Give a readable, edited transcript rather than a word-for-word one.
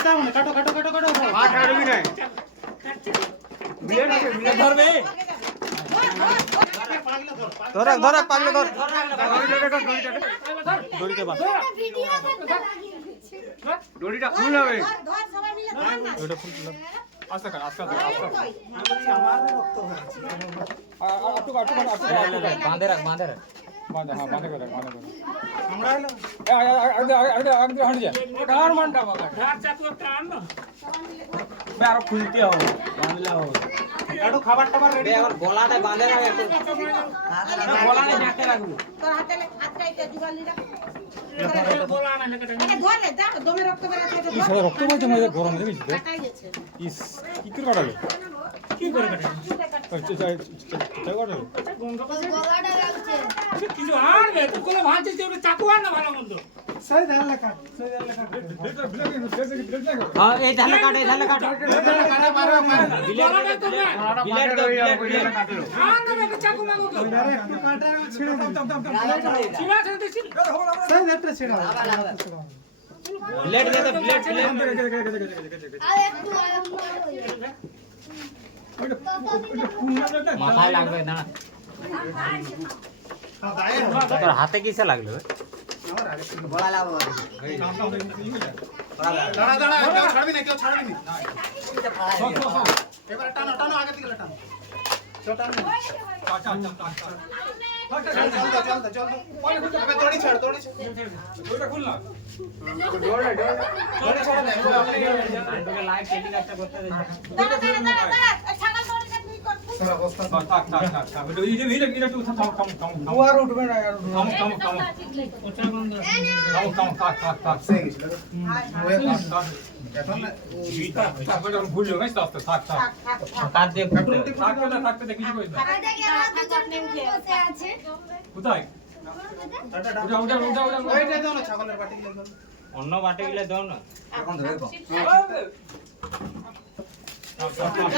ছাড়তে হবে না, কাটো কাটো কাটো কাটো আর ছাড়বি না বিলেট আছে বিলেট ধরবে ধর ধর পাগলে ধর দড়িতে বাঁধ দড়িটা খুল হবে দড়িটা খুল আস্তে কর আস্তে আস্তে বাঁধে রাখ বাঁধে রাখ বাঁধে হ্যাঁ বাঁধে করে বাঁধে করে আমরা এলো আগে হট যা ধার মানটা বাবা ধার চাকু একটা আন না আরো খুলতে হবে বাঁধলে হবে কাটো খাবার টাবার রেডি এখন গলাতে বাঁধে রাখ একটু গলাতে ঢাকে রাখবো তোর হাতে হাতটা এটা জুগালি রাখ বলা না লেখাটা আরে ধর রে দাও দমে রক্ত বেরাচ্ছে এটা এই সারা রক্ত বইছে মানে গরম দেখিস তো কাটাই গেছে ইস কি করে কাটালে কি করে কাটে গলাটা লাগছে কিছু আনবে তো কোলে ভাঁজছিস যে ওটা চাকু আন না ভালো মন্দ সই ধার লেখা সই ধার লেখা हां এই ধালে কাট কাটা পারো বলাটা তো না বিলেট দাও বিলেট আন না একটা চাকু মাগো তো আরে একটু কাটা ছেড়ে দাও চিনা ছেড়ে দিছি সই ধারটা ছেড়ে দাও বিলেট দে তো বিলেট আর একটু মাথায় লাগবে না তোর হাতে কিসে লাগলো দাঁড়া দাঁড়া কেউ ছাড়বি না কেউ ছাড়বি না এবারে টানো টানো আগে থেকে টানো চল টানো চল চল এবার দড়ি ছাড় দড়ি ছাড় ওটা খুললা দড়ি ছাড় না কান্ডকে লাইভ টেলিকাস্ট করতে দে দাঁড়া দাঁড়া দাঁড়া দাঁড়া ছাগল দড়িটা তুই কর সারা অবস্থা থাক থাক থাক থাক এই যে একটু থাম থাম থাম আর উঠবে না আর থাম থাম থাম ওটা বন্ধ থাম থাম থাক থাক থাক সে গেছিল এখন তারপরে ভুল হয়ে গেছে আস্তে থাক থাক কাট দিয়ে থাকতে দেখি কি কইছ আর দেখে আমার দুজন বসে আছে কোথায় উঠা উঠা উঠা উঠা ওইটা দাও না ছাগলের বাটি গিয়ে দাও অন্য বাটে গেলে দাও না এখন ধরবো থাক থাক থাক